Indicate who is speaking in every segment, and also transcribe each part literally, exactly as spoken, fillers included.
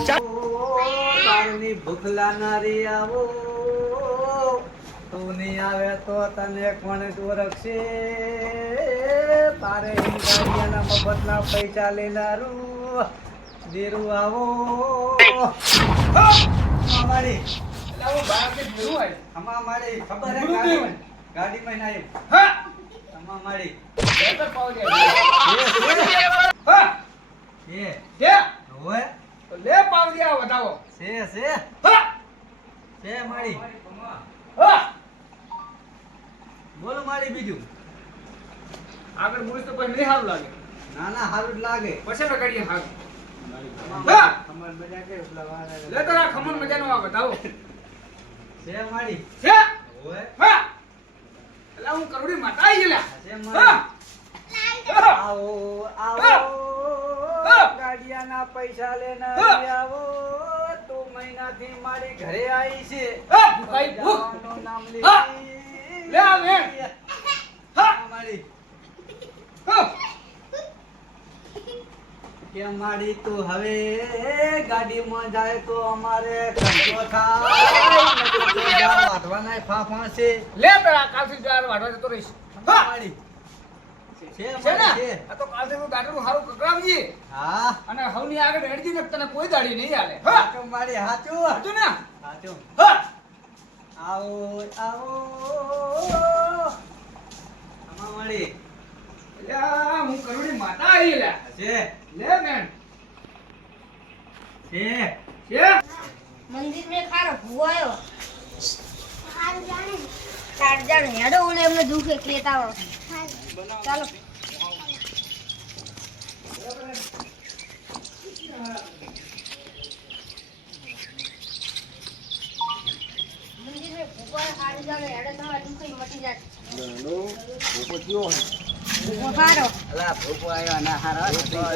Speaker 1: તારની ભૂખ લાનારી આવો તું નહીં આવે તો તને કોણ ઓળખશે તારે ગાડીના મફતના પૈસા લેનારું દેરું આવો અમારી એટલે હું બાળકે જોયું હોય અમા મારી ખબર હે ગાડીમાં ગાડીમાં ના આવ્યું હા અમા મારી બેટર પાવડી હા એ કે હોય તો લે પાવડિયા વધાવો છે છે હા છે મારી હા બોલો મારી બીજું આગળ બોલ તો પછી નહીં સારું લાગે ના ના સારું જ લાગે પછી મે કરીએ હાલ હા ખમણ મજા કે પેલા વાળા લે તો આ ખમણ મજાનો આ બતાવો છે મારી છે ઓય હા એટલે હું કરોડી માતા આવી ગયેલા છે મારી આવો આવો ગાડિયાના પૈસા લેનારી આવો તું મહિનાથી મારી ઘરે આવી છે ભાઈ ભૂખ નામ લે લે આવે હા મારી કે મારી તું હવે ગાડીમાં જાય તો અમારે ખર્ચો થાય વાટવાના ફાફા છે લે પેલા કાલથી જાર વાટવા જતો રહીશ મારી છે છે ને આ તો કાલથી હું ગાડીનું હારું કકરાવજી હા અને હવની આગળ હેડજી ને તને કોઈ દાડી નહીં આલે હા તો મારી હાચું હાચું ને હાચું હા આવો આવો અમા મારી યા હું કરોડી માતા આવી લે છે લે બેન છે છે
Speaker 2: મંદિર મે ખારો ભૂવાયો હાલ જાણે ચાર જણ હેડો અને એમને દુખ એક લેતા આવો ચાલો મંદિર મે ભૂવાયો હાલ જાણે હેડો તમારા દુખ મટી જાય
Speaker 1: નો ભૂપો કયો હે
Speaker 2: ભૂવો ખારો
Speaker 1: અલા ભૂપો આયો ના હારા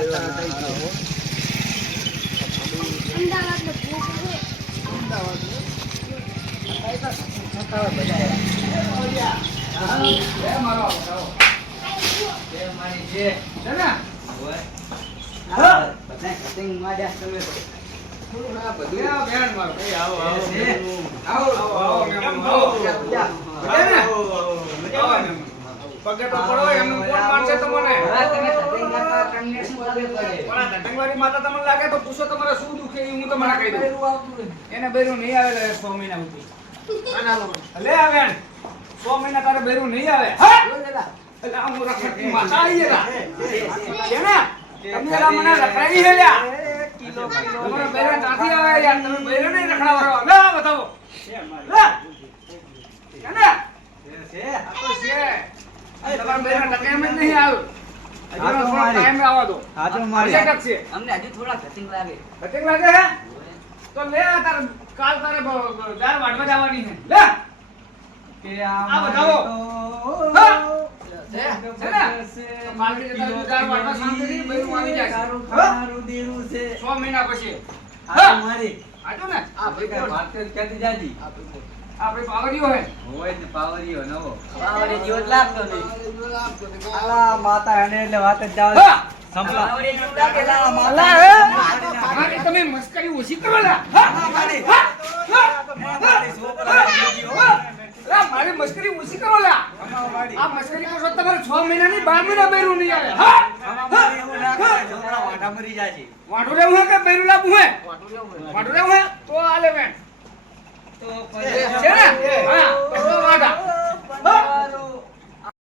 Speaker 2: અમદાવાદ નો ભૂવો છે
Speaker 1: અમદાવાદ નો આ તો સતાવા બજાય એ મારો આવો એ મારી છે છે ને ઓય હા બધા કટિંગ માડ્યા તમે થોડું ના બધું આ બેન મારો ભાઈ આવો આવો આવો આવો મેમ આવો આવો પગે તો પડો એમનું કોણ મારશે તમને હા તમે કટિંગ કરતા તમને શું ખબર પડે પણ કટિંગવાળી માતા તમને લાગે તો પૂછો તમારે શું દુખે એ હું તમને કહી દઉં એને બેરું નહીં આવે છ મહિના સુધી ના ના લે આ બેન છ મહિના તારે બેરું નહીં આવે હા એટલે આ હું રખડતી માતા આવી ગયેલા છે ને તમે એલા મને રખડાવી હે લ્યા કિલો કિલો તમારે બેરા ત્યાંથી આવે યાર તમે બેરો નહીં રખડાવવા લે બતાવો છે મારી છે ને છે આ તો છે તમારે બેરા ટકેમ જ નહીં આવ હજુ થોડો ટાઈમ આવવા દો હા તો મારી છે અમને હજુ થોડા કટિંગ લાગે કટિંગ લાગે હે તો લે તાર કાલ તારે દાર વાટવા જવાની છે લે કે આ બતાવો હા છે છે ને માર્કેટ જતા દાર વાટવા સાંભળી બૈરું આવી જાય સારું ખારું દેરું છે છ મહિના પછી આ મારી આજો ને આ ભાઈ માર્કેટ ક્યાંથી જાજી આપણે પાવરીઓ હે હોય ને પાવરીઓ નવો પાવરી જીવત લાગતો નહીં આલા માતા એને એટલે વાત જ જાવ સંભળા પાવરી જીવ લાગે લા માતા મારી તમે મસ્કરી ઓછી કરો લા હા મારી મારી છોકરા જીઓ લા મારી મસ્કરી ઓછી કરો લા આ મસ્કરી કરો તમારે છ મહિનાની બાર મહિના બેરું નહીં આવે હા મારી એવું ના કરે છોકરા વાડા મરી જાય છે વાડો લેવું હે કે બેરું લાવું હે વાડો લેવું હે વાડો લેવું હે તો આલે બેન